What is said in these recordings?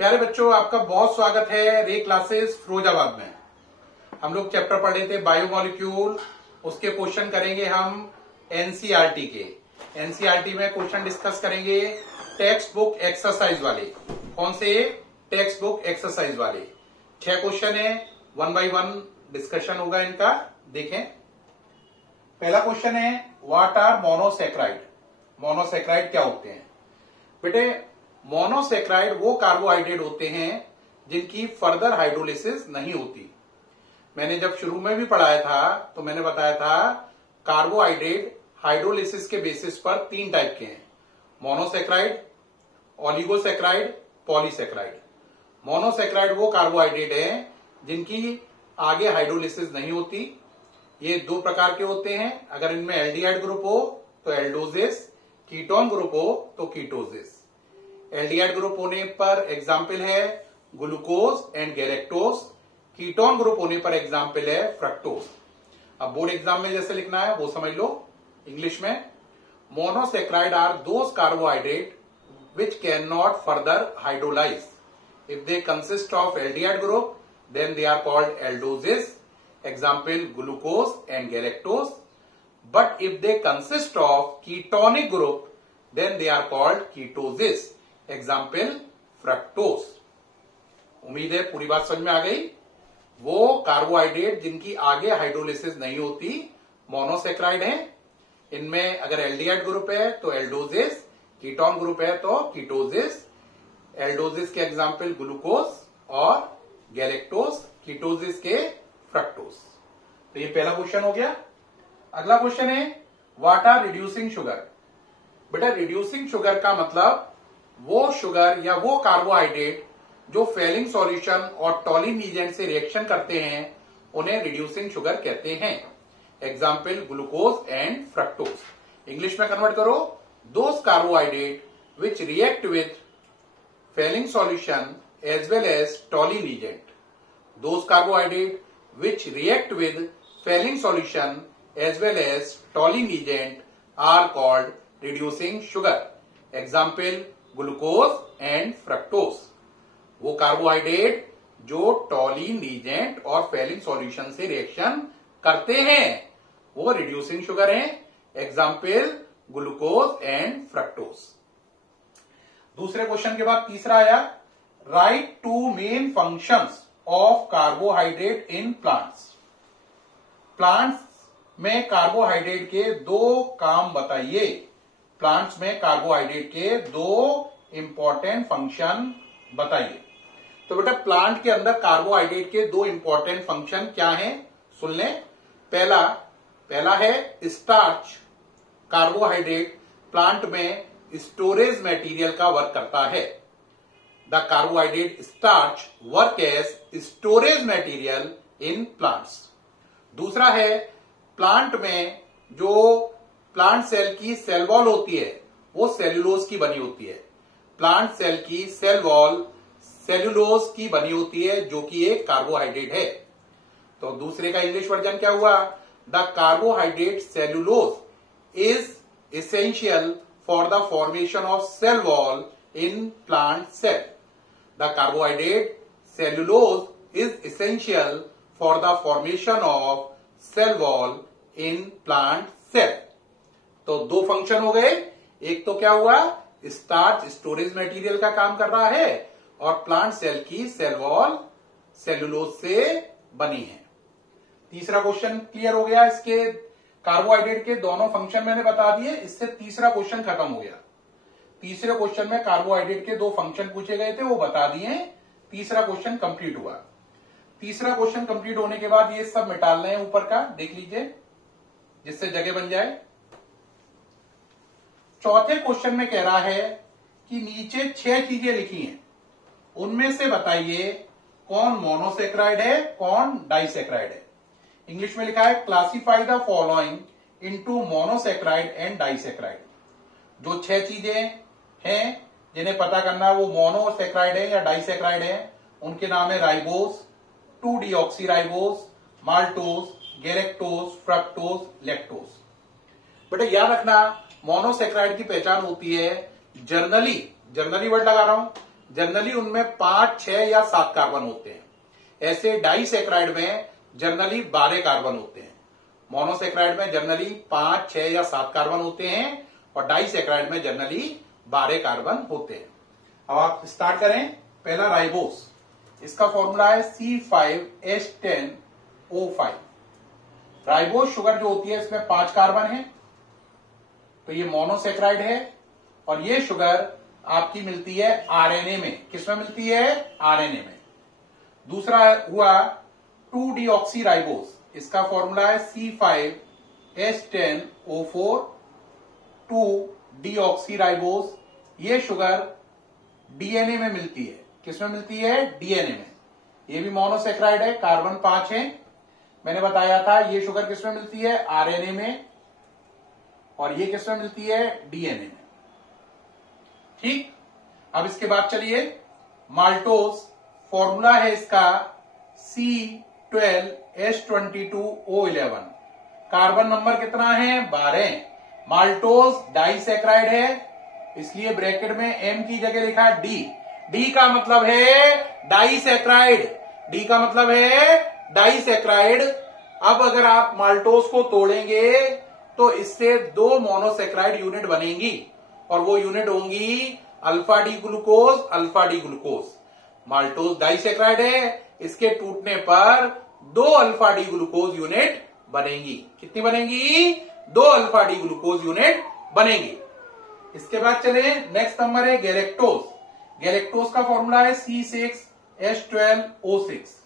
प्यारे बच्चों, आपका बहुत स्वागत है रे क्लासेस फिरोजाबाद में। हम लोग चैप्टर पढ़ रहे थे बायोमोलिक्यूल, उसके क्वेश्चन करेंगे हम एनसीईआरटी के। एनसीईआरटी में क्वेश्चन डिस्कस करेंगे टेक्स्ट बुक एक्सरसाइज वाले। कौन से? टेक्स्ट बुक एक्सरसाइज वाले 6 क्वेश्चन है, 1 बाय 1 डिस्कशन होगा इनका। देखें, पहला क्वेश्चन है व्हाट आर मोनोसेक्राइड। मोनोसेक्राइड क्या होते हैं? बेटे, मोनोसेक्राइड वो कार्बोहाइड्रेट होते हैं जिनकी फर्दर हाइड्रोलिसिस नहीं होती। मैंने जब शुरू में भी पढ़ाया था तो मैंने बताया था कार्बोहाइड्रेट हाइड्रोलिसिस के बेसिस पर 3 टाइप के हैं, मोनोसेक्राइड, ओलिगोसेक्राइड, पॉलीसेक्राइड। मोनोसेक्राइड वो कार्बोहाइड्रेट हैं जिनकी आगे हाइड्रोलिसिस नहीं होती। ये 2 प्रकार के होते हैं। अगर इनमें एल्डिहाइड ग्रुप हो तो एल्डोजिस, कीटोन ग्रुप हो तो कीटोजिस। एल्डिहाइड ग्रुप होने पर एग्जाम्पल है glucose and galactose. Ketone group होने पर एग्जाम्पल है फ्रक्टोज। अब बोर्ड एग्जाम में जैसे लिखना है वो समझ लो इंग्लिश में। Monosaccharide are those carbohydrate which can not further hydrolyse. If they consist of aldehyde group then they are called aldoses, example glucose and galactose. But if they consist of ketonic group then they are called ketosis, example fructose. उम्मीद है पूरी बात समझ में आ गई। वो carbohydrate जिनकी आगे हाइड्रोलिसिस नहीं होती मोनोसेक्राइड हैं। इनमें अगर एल्डिहाइड ग्रुप है तो एल्डोजिस, कीटोन ग्रुप है तो कीटोजिस। एल्डोजिस के एग्जाम्पल ग्लूकोज और गैलेक्टोज, कीटोजिस के फ्रक्टोज। तो ये पहला क्वेश्चन हो गया। अगला क्वेश्चन है व्हाट आर रिड्यूसिंग शुगर। बेटा, रिड्यूसिंग शुगर का मतलब वो शुगर या वो कार्बोहाइड्रेट जो फेलिंग सॉल्यूशन और टॉलिन एजेंट से रिएक्शन करते हैं उन्हें रिड्यूसिंग शुगर कहते हैं। Example glucose and fructose. English में कन्वर्ट करो, those carbohydrate which react with Fehling solution as well as Tollen agent. Those carbohydrate which react with failing solution as well as tolling agent are called reducing sugar. Example glucose and fructose. वो carbohydrate जो टॉलिन agent और Fehling solution से reaction करते हैं वो reducing sugar हैं। Example glucose and fructose. दूसरे question के बाद तीसरा आया right 2 main functions of carbohydrate in plants. Plants में कार्बोहाइड्रेट के 2 काम बताइए। प्लांट्स में कार्बोहाइड्रेट के 2 इंपॉर्टेंट फंक्शन बताइए। तो बेटा, प्लांट के अंदर कार्बोहाइड्रेट के 2 इंपॉर्टेंट फंक्शन क्या हैं, सुन लें। पहला है स्टार्च। कार्बोहाइड्रेट प्लांट में स्टोरेज मटेरियल का वर्क करता है। The carbohydrate starch work as storage material in plants. दूसरा है प्लांट में जो प्लांट सेल की सेल वॉल होती है वो सेल्यूलोज की बनी होती है। प्लांट सेल की सेल वॉल सेल्यूलोज की बनी होती है जो कि एक कार्बोहाइड्रेट है। तो दूसरे का इंग्लिश वर्जन क्या हुआ? The carbohydrate cellulose is essential for the formation of cell wall in plant cell. The carbohydrate cellulose is essential for the formation of cell wall in plant cell. तो 2 function हो गए। एक तो क्या हुआ, starch storage material का काम कर रहा है और प्लांट सेल की सेल वॉल सेल्यूलोज से बनी है। तीसरा क्वेश्चन क्लियर हो गया। इसके कार्बोहाइड्रेट के दोनों फंक्शन मैंने बता दिए, इससे तीसरा क्वेश्चन खत्म हो गया। तीसरे क्वेश्चन में कार्बोहाइड्रेट के 2 फंक्शन पूछे गए थे, वो बता दिए। तीसरा क्वेश्चन कंप्लीट हुआ। तीसरा क्वेश्चन कंप्लीट होने के बाद ये सब मिटालना है ऊपर का, देख लीजिए जिससे जगह बन जाए। चौथे क्वेश्चन में कह रहा है कि नीचे 6 चीजें लिखी हैं, उनमें से बताइए कौन मोनोसेक्राइड है, कौन डाइसेक्राइड है। इंग्लिश में लिखा है classify the following into monosaccharide and disaccharide. जो 6 चीजें हैं जिन्हें पता करना है वो मोनोसेक्राइड है या डाइसेक्राइड है, उनके नाम है ribose, two deoxyribose, maltose, galactose, fructose, lactose. बेटा याद रखना मोनोसेक्राइड की पहचान होती है जर्नली वर्ड लगा रहा हूं, जनरली उनमें 5, 6 या 7 कार्बन होते हैं। ऐसे डाइसैक्राइड में जनरली 12 कार्बन होते हैं। मोनोसैक्राइड में जनरली 5, 6 या 7 कार्बन होते हैं और डाइसैक्राइड में जनरली 12 कार्बन होते हैं। अब आप स्टार्ट करें। पहला राइबोस, इसका फॉर्मूला है C5H10O5। राइबोस शुगर जो होती है इसमें 5 कार्बन है, तो ये मोनोसैक्राइड है। और ये शुगर आपकी मिलती है आरएनए में। किसमें मिलती है? आरएनए में। दूसरा हुआ 2-डीऑक्सीराइबोस, इसका फॉर्मूला है C5H10O4। 2-डीऑक्सीराइबोस, ये शुगर डीएनए में मिलती है। किसमें मिलती है? डीएनए में। ये भी मोनोसैक्राइड है, कार्बन 5 है। मैंने बताया था ये शुगर किसमें मिलती है? आरएनए में। और ये किसमें मिलती है? डीएनए में। ठीक। अब इसके बाद चलिए माल्टोस, फॉर्मूला है इसका C12H22O11। कार्बन नंबर कितना है? 12। माल्टोस डाइसैक्राइड है, इसलिए ब्रैकेट में M की जगह लिखा डी। डी का मतलब है डाइसैक्राइड। डी का मतलब है डाइसैक्राइड। अब अगर आप माल्टोस को तोड़ेंगे तो इससे 2 मोनोसैक्राइड यूनिट बनेंगी और वो यूनिट होंगी alpha D glucose, alpha D glucose. Maltose disaccharide है, इसके टूटने पर 2 अल्फा डी ग्लूकोज यूनिट बनेंगी। कितनी बनेंगी? 2 अल्फा डी ग्लूकोज यूनिट बनेंगी। इसके बाद चले, नेक्स्ट नंबर है गैलेक्टोज। गैलेक्टोज का फॉर्मूला है C6H12O6।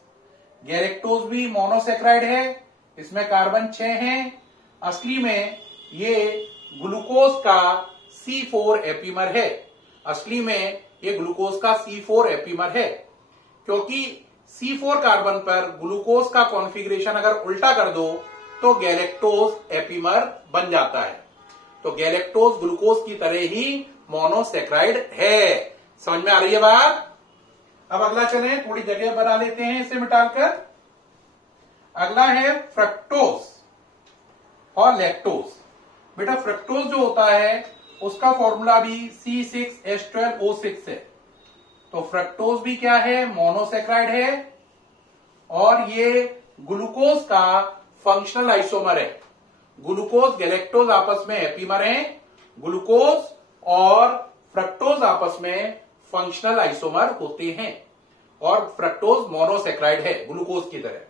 गैलेक्टोज भी मोनोसैक्राइड है, इसमें कार्बन 6 हैं। असली में ये ग्लूकोज का C4 एपीमर है। असली में ये ग्लूकोज का C4 एपीमर है, क्योंकि C4 कार्बन पर ग्लूकोज का कॉन्फ़िगरेशन अगर उल्टा कर दो तो गैलेक्टोज एपीमर बन जाता है। तो गैलेक्टोज ग्लूकोज की तरह ही मोनोसैक्राइड है। समझ में आ रही है बात? अब अगला चले, थोड़ी जगह बना लेते हैं इसे मिटाकर। अगला है फ्रक्टोज और लैक्टोज। बेटा फ्रक्टोज जो होता है उसका फॉर्मूला भी C6H12O6 है। तो फ्रक्टोज भी क्या है? मोनोसैक्राइड है और ये ग्लूकोज का फंक्शनल आइसोमर है। ग्लूकोज गैलेक्टोज आपस में एपीमर हैं, ग्लूकोज और फ्रक्टोज आपस में फंक्शनल आइसोमर होते हैं और फ्रक्टोज मोनोसैक्राइड है ग्लूकोज की तरह।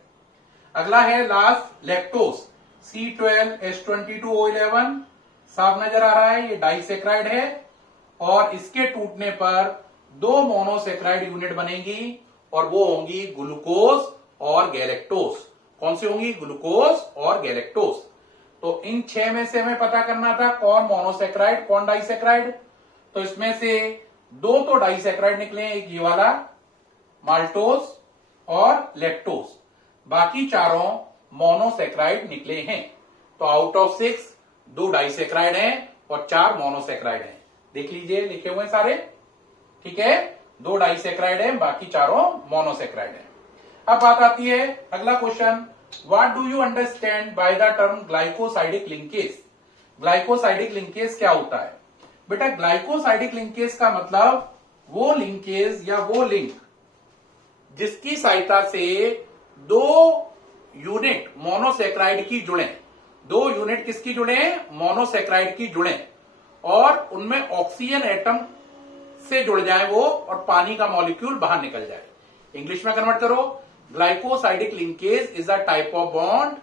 अगला है लास्ट लैक्टोज, C12H22O11। साफ नजर आ रहा है, ये डाइसैक्राइड है और इसके टूटने पर 2 मोनोसैक्राइड यूनिट बनेंगी और वो होंगी ग्लूकोज और गैलेक्टोज। कौन सी होंगी? ग्लूकोज और गैलेक्टोज। तो इन 6 में से हमें पता करना था कौन मोनोसैक्राइड कौन डाइसैक्राइड। तो इसमें से 2 तो डाइसैक्राइड निकले, एक ये वाला माल्टोज और लैक्टोज, बाकी चारों मोनोसैक्राइड निकले हैं। तो आउट ऑफ 6 2 डाइसैक्राइड हैं और 4 मोनोसैक्राइड हैं। देख लीजिए लिखे हुए सारे, ठीक है। 2 डाइसैक्राइड हैं, बाकी चारों मोनोसैक्राइड हैं। अब बात आती है अगला question, what do you understand by the term glycosidic linkage. Glycosidic linkage क्या होता है? बेटा ग्लाइकोसाइडिक लिंकेज का मतलब वो लिंकेज या वो लिंक जिसकी सहायता से 2 यूनिट मोनोसैक्राइड की जुड़े। 2 यूनिट किसकी जुड़े? मोनोसैक्राइड की जुड़े और उनमें ऑक्सीजन एटम से जुड़ जाए वो और पानी का मॉलिक्यूल बाहर निकल जाए। इंग्लिश में कन्वर्ट करो, glycosidic linkage is a type of bond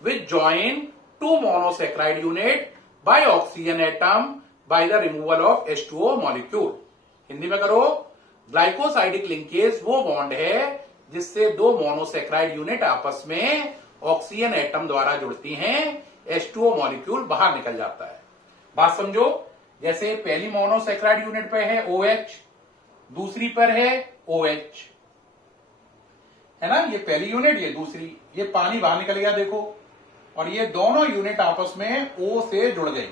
which join 2 monosaccharide unit by oxygen atom by the removal of H2O molecule. Hindi में करो, ग्लाइकोसाइडिक लिंकेज वो बॉन्ड है जिससे 2 मोनोसैक्राइड यूनिट आपस में ऑक्सीजन एटम द्वारा जुड़ती हैं, H2O मॉलिक्यूल बाहर निकल जाता है। बात समझो, जैसे पहली मोनोसैक्राइड यूनिट पे है OH, दूसरी पर है OH, है ना। ये पहली यूनिट, ये दूसरी, ये पानी बाहर निकल गया देखो, और ये दोनों यूनिट आपस में O से जुड़ गई।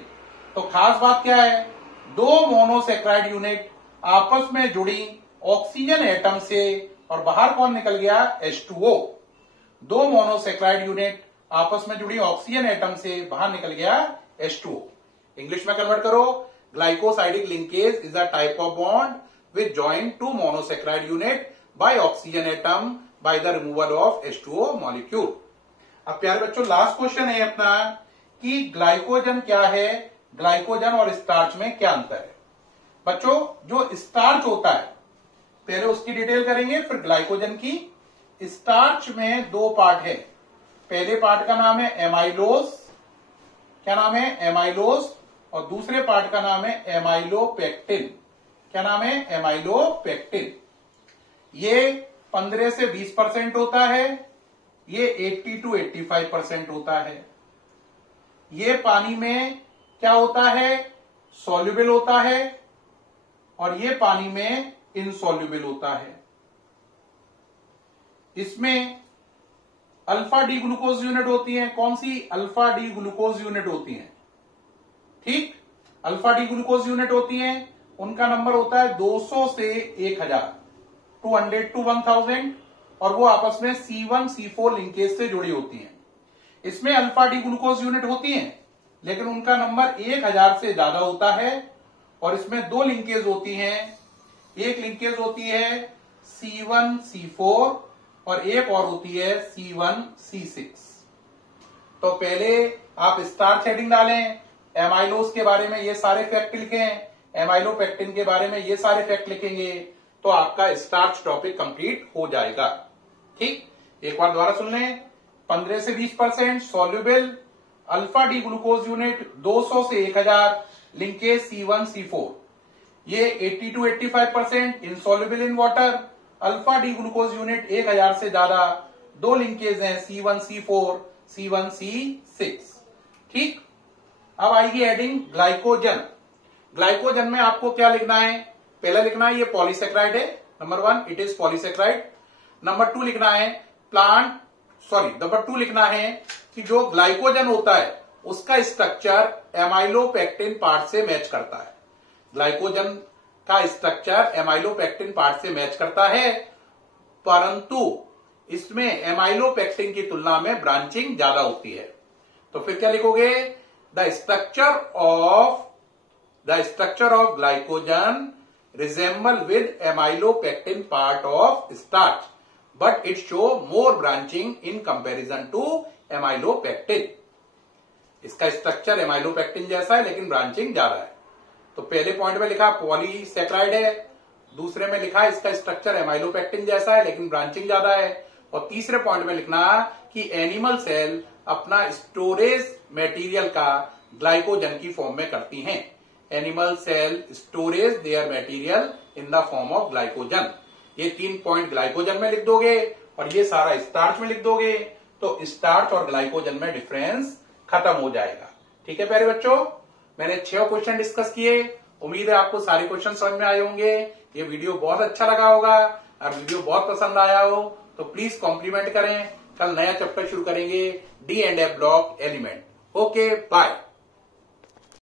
तो खास बात क्या है? 2 मोनोसैक्राइड यूनिट आपस में जुड़ी ऑक्सीजन एटम से और बाहर कौन निकल गया? H2O। 2 मोनोसैक्राइड यूनिट आपस में जुड़ी ऑक्सीजन एटम से बाहर निकल गया H2O। इंग्लिश में कन्वर्ट करो, glycosidic linkage is a type of bond which join two monosaccharide unit by oxygen atom by the removal of H2O molecule. अब प्यारे बच्चों लास्ट क्वेश्चन है अपना कि ग्लाइकोजन क्या है, ग्लाइकोजन और स्टार्च में क्या अंतर है। बच्चों जो स्टार्च होता है पहले उसकी डिटेल करेंगे, फिर ग्लाइकोजन की। स्टार्च में दो पार्ट है। पहले पार्ट का नाम है एमाइलोज, क्या नाम है, एमाइलोज, और दूसरे पार्ट का नाम है एमाइलोपेक्टिन। क्या नाम है, एमाइलोपेक्टिन। ये 15 से 20% होता है, ये 80 to 85% होता है। ये पानी में क्या होता है, सॉल्युबल होता है, और ये पानी में इनसॉल्युबल होता है। इसमें अल्फा डी ग्लूकोज यूनिट होती है। कौन सी, अल्फा डी ग्लूकोज यूनिट होती है। ठीक, अल्फा डी ग्लूकोज यूनिट होती है, उनका नंबर होता है 200 से 1000, 200 to 1000, और वो आपस में C1 C4 लिंकेज से जुड़ी होती हैं। इसमें अल्फा डी ग्लूकोज यूनिट होती हैं, लेकिन उनका नंबर 1000 से ज्यादा होता है, और इसमें दो लिंकेज होती हैं। एक लिंकेज होती है C1 C4 और एक और होती है C1 C6। तो पहले आप स्टार्च हेडिंग डालें, एमाइलोज के बारे में ये सारे फैक्ट लिखें, एमाइलोपेक्टिन के बारे में ये सारे फैक्ट लिखेंगे, तो आपका स्टार्च टॉपिक कंप्लीट हो जाएगा। ठीक, एक बार दोबारा सुन लें। 15 से 20% soluble, alpha D glucose unit 200 से 1000, लिंकेज C1 C4। ये 80 to 85% insoluble in water, alpha D glucose unit 1000 से ज्यादा, दो लिंकेज हैं C1 C4, C1 C6। ठीक, अब आएगी हेडिंग ग्लाइकोजन। ग्लाइकोजन में आपको क्या लिखना है, पहला लिखना है ये पॉलीसेक्राइड है, number 1 it is polysaccharide. Number 2 लिखना है नंबर 2 लिखना है कि जो ग्लाइकोजन होता है उसका स्ट्रक्चर एमाइलोपेक्टिन पार्ट से मैच करता है। ग्लाइकोजन का स्ट्रक्चर एमाइलोपेक्टिन पार्ट से मैच करता है, परंतु इसमें एमाइलोपेक्टिन की तुलना में ब्रांचिंग ज्यादा होती है। तो फिर क्या लिखोगे, the structure of glycogen resemble with amylopectin part of starch, but it show more branching in comparison to amylopectin. इसका स्ट्रक्चर एमाइलोपेक्टिन जैसा है लेकिन ब्रांचिंग ज्यादा है। तो पहले पॉइंट में लिखा पॉलीसेक्राइड है, दूसरे में लिखा इसका स्ट्रक्चर एमाइलोपेक्टिन जैसा है लेकिन ब्रांचिंग ज्यादा है, और तीसरे पॉइंट में लिखना कि एनिमल सेल अपना स्टोरेज मटेरियल का ग्लाइकोजन की फॉर्म में करती हैं। Animal cell storage their material in the form of glycogen. ये 3 पॉइंट ग्लाइकोजन में लिख दोगे और ये सारा स्टार्च में लिख दोगे, तो स्टार्च और ग्लाइकोजन में डिफरेंस खत्म हो जाएगा। ठीक है प्यारे बच्चों, मैंने 6 क्वेश्चन डिस्कस किए, उम्मीद है आपको सारे क्वेश्चन समझ में आए होंगे। ये वीडियो बहुत अच्छा लगा होगा, और वीडियो बहुत पसंद आया हो तो प्लीज कॉम्प्लीमेंट करें। कल नया चैप्टर शुरू करेंगे D&F block element. Okay bye.